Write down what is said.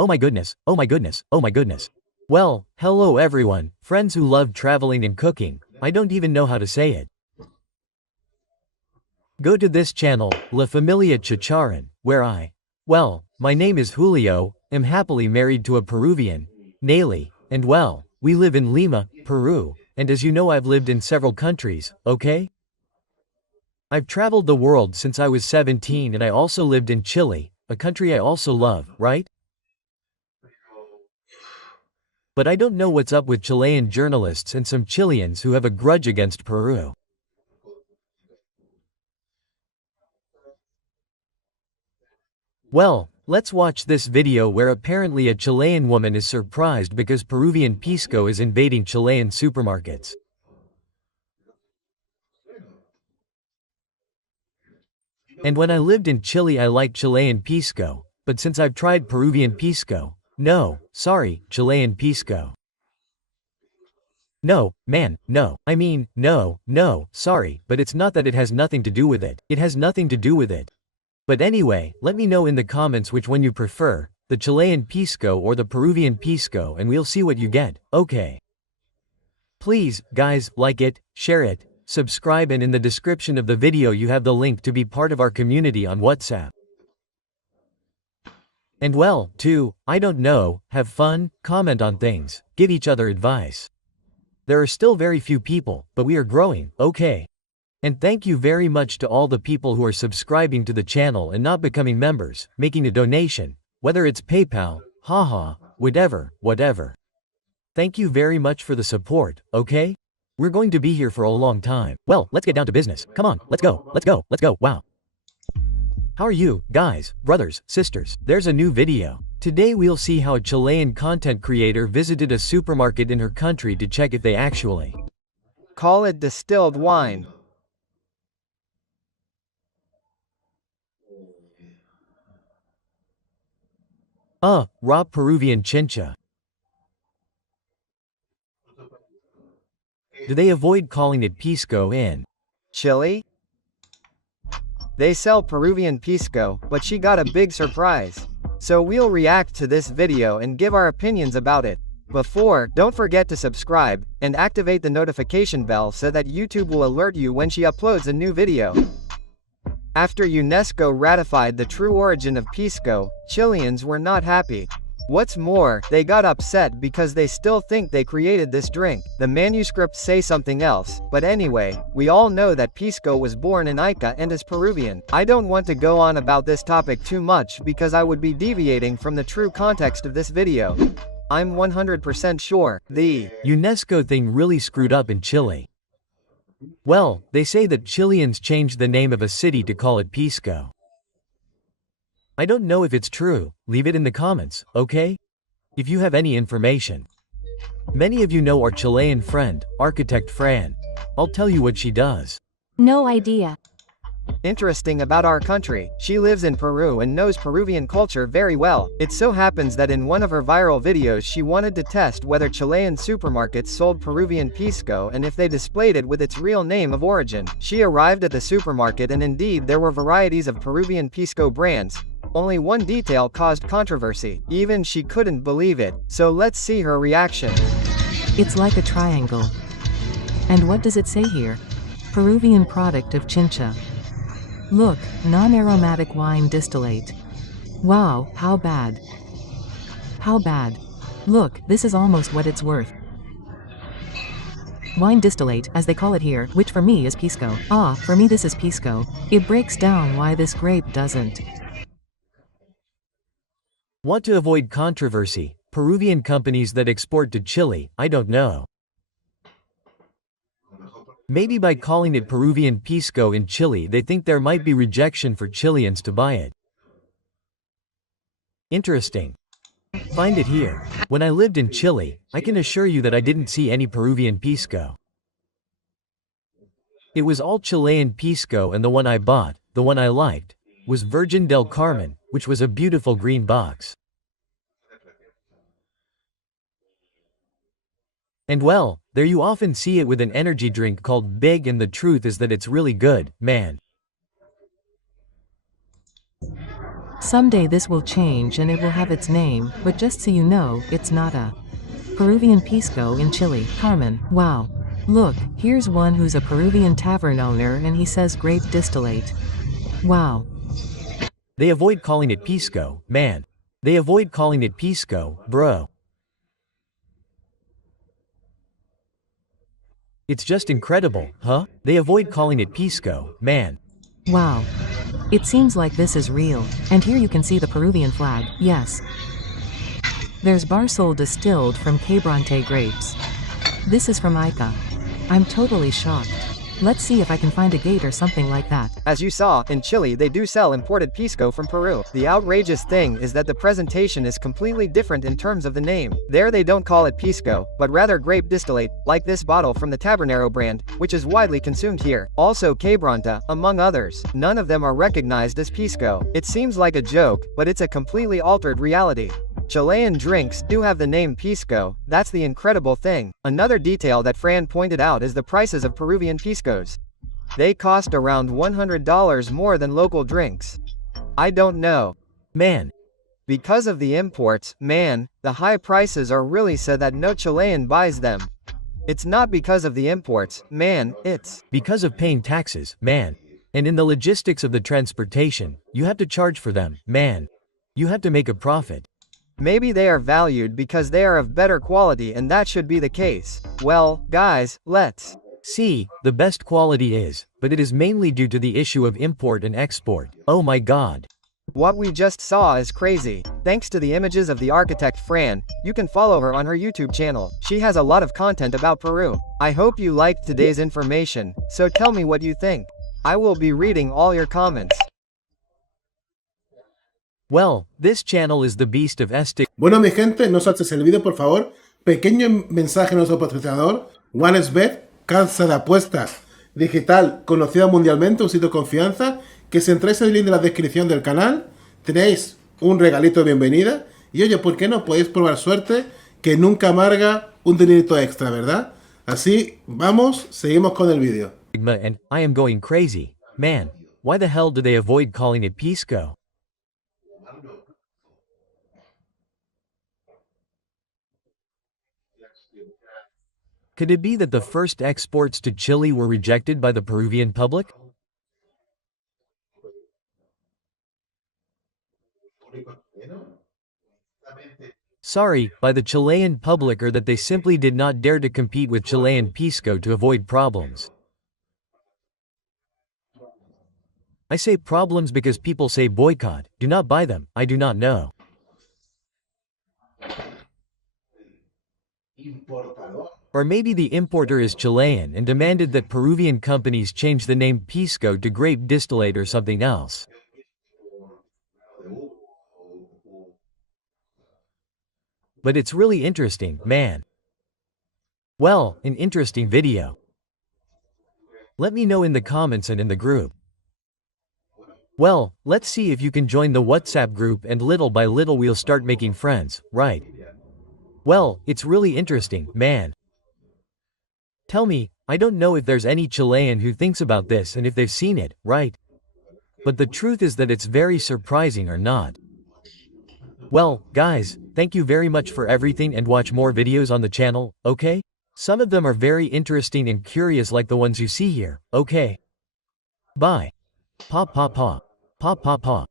Oh my goodness, oh my goodness, oh my goodness. Well, hello everyone, friends who love traveling and cooking. I don't even know how to say it. Go to this channel, La Familia Chicharon, where my name is Julio, am happily married to a Peruvian, Nayli, and we live in Lima, Peru, and as you know I've lived in several countries, okay? I've traveled the world since I was 17 and I also lived in Chile, a country I also love, right? But I don't know what's up with Chilean journalists and some Chileans who have a grudge against Peru. Well, let's watch this video where apparently a Chilean woman is surprised because Peruvian pisco is invading Chilean supermarkets. And when I lived in Chile I liked Chilean pisco, but since I've tried Peruvian pisco, no, sorry, Chilean pisco. No, man, no, I mean, no, sorry, but it's not that it has nothing to do with it, it has nothing to do with it. But anyway, let me know in the comments which one you prefer, the Chilean pisco or the Peruvian pisco, and we'll see what you get, okay? Please, guys, like it, share it, subscribe, and in the description of the video you have the link to be part of our community on WhatsApp. And I don't know, have fun, comment on things, give each other advice. There are still very few people, but we are growing, okay? And thank you very much to all the people who are subscribing to the channel and not becoming members, making a donation, whether it's PayPal, haha, whatever. Thank you very much for the support, okay? We're going to be here for a long time. Well, let's get down to business. Come on, let's go, wow. How are you, guys, brothers, sisters? There's a new video. Today we'll see how a Chilean content creator visited a supermarket in her country to check if they actually call it distilled wine. Raw Peruvian chincha. Do they avoid calling it pisco in Chile? They sell Peruvian pisco, but she got a big surprise. So we'll react to this video and give our opinions about it. Don't forget to subscribe, and activate the notification bell so that YouTube will alert you when she uploads a new video. After UNESCO ratified the true origin of pisco, Chileans were not happy. What's more, they got upset because they still think they created this drink. The manuscripts say something else, but anyway, we all know that pisco was born in Ica and is Peruvian. I don't want to go on about this topic too much because I would be deviating from the true context of this video. I'm 100% sure the UNESCO thing really screwed up in Chile. Well, they say that Chileans changed the name of a city to call it Pisco. I don't know if it's true, leave it in the comments, okay? If you have any information. Many of you know our Chilean friend, architect Fran. I'll tell you what she does. No idea. Interesting about our country, she lives in Peru and knows Peruvian culture very well. It so happens that in one of her viral videos she wanted to test whether Chilean supermarkets sold Peruvian pisco and if they displayed it with its real name of origin. She arrived at the supermarket and indeed there were varieties of Peruvian pisco brands. Only one detail caused controversy. Even she couldn't believe it. So let's see her reaction. It's like a triangle. And what does it say here? Peruvian product of chincha. Look, non-aromatic wine distillate. Wow, how bad. How bad. Look, this is almost what it's worth. Wine distillate, as they call it here, which for me is pisco. For me this is pisco. It breaks down why this grape doesn't. Want to avoid controversy, Peruvian companies that export to Chile, I don't know. Maybe by calling it Peruvian pisco in Chile they think there might be rejection for Chileans to buy it. Interesting. Find it here. When I lived in Chile, I can assure you that I didn't see any Peruvian pisco. It was all Chilean pisco, and the one I bought, the one I liked, was Virgin del Carmen, which was a beautiful green box. And there you often see it with an energy drink called Big, and the truth is that it's really good, man. Someday this will change and it will have its name, but just so you know, it's not a Peruvian pisco in Chile. Carmen, wow. Look, here's one who's a Peruvian tavern owner and he says grape distillate. Wow. They avoid calling it pisco, man. They avoid calling it pisco, bro. It's just incredible, huh? They avoid calling it pisco, man. Wow. It seems like this is real. And here you can see the Peruvian flag, yes. There's Barsol distilled from Quebrante grapes. This is from Ica. I'm totally shocked. Let's see if I can find a gate or something like that. As you saw, in Chile they do sell imported pisco from Peru. The outrageous thing is that the presentation is completely different in terms of the name. There they don't call it pisco, but rather grape distillate, like this bottle from the Tabernero brand, which is widely consumed here. Also Quebranta, among others. None of them are recognized as pisco. It seems like a joke, but it's a completely altered reality. Chilean drinks do have the name pisco, that's the incredible thing. Another detail that Fran pointed out is the prices of Peruvian piscos. They cost around $100 more than local drinks. I don't know. Man. Because of the imports, man, the high prices are really so that no Chilean buys them. It's not because of the imports, man, it's because of paying taxes, man. And in the logistics of the transportation, you have to charge for them, man. You have to make a profit. Maybe they are valued because they are of better quality and that should be the case. Well, guys, let's see, the best quality is, but it is mainly due to the issue of import and export. Oh my god. What we just saw is crazy. Thanks to the images of the architect Fran, you can follow her on her YouTube channel. She has a lot of content about Peru. I hope you liked today's information, so tell me what you think. I will be reading all your comments. Well, this channel is the beast of Estic. Bueno, mi gente, no saltes el vídeo, por favor. Pequeño mensaje a nuestro patrocinador, OneXBet, casa de apuestas digital conocida mundialmente, un sitio de confianza, que si entráis el link de la descripción del canal, tenéis un regalito de bienvenida. Y oye, ¿por qué no? Podéis probar suerte, que nunca amarga un dinerito extra, ¿verdad? Así, vamos, seguimos con el vídeo. And I am going crazy. Man, why the hell do they avoid calling it pisco? Could it be that the first exports to Chile were rejected by the Peruvian public? Sorry, by the Chilean public, or that they simply did not dare to compete with Chilean pisco to avoid problems. I say problems because people say boycott, do not buy them, I do not know. Or maybe the importer is Chilean and demanded that Peruvian companies change the name pisco to grape distillate or something else. But it's really interesting, man. Well, an interesting video. Let me know in the comments and in the group. Well, let's see if you can join the WhatsApp group and little by little we'll start making friends, right? Well, it's really interesting, man. Tell me, I don't know if there's any Chilean who thinks about this and if they've seen it, right? But the truth is that it's very surprising or not. Well, guys, thank you very much for everything and watch more videos on the channel, okay? Some of them are very interesting and curious like the ones you see here, okay? Bye. Pa pa pa. Pa pa pa.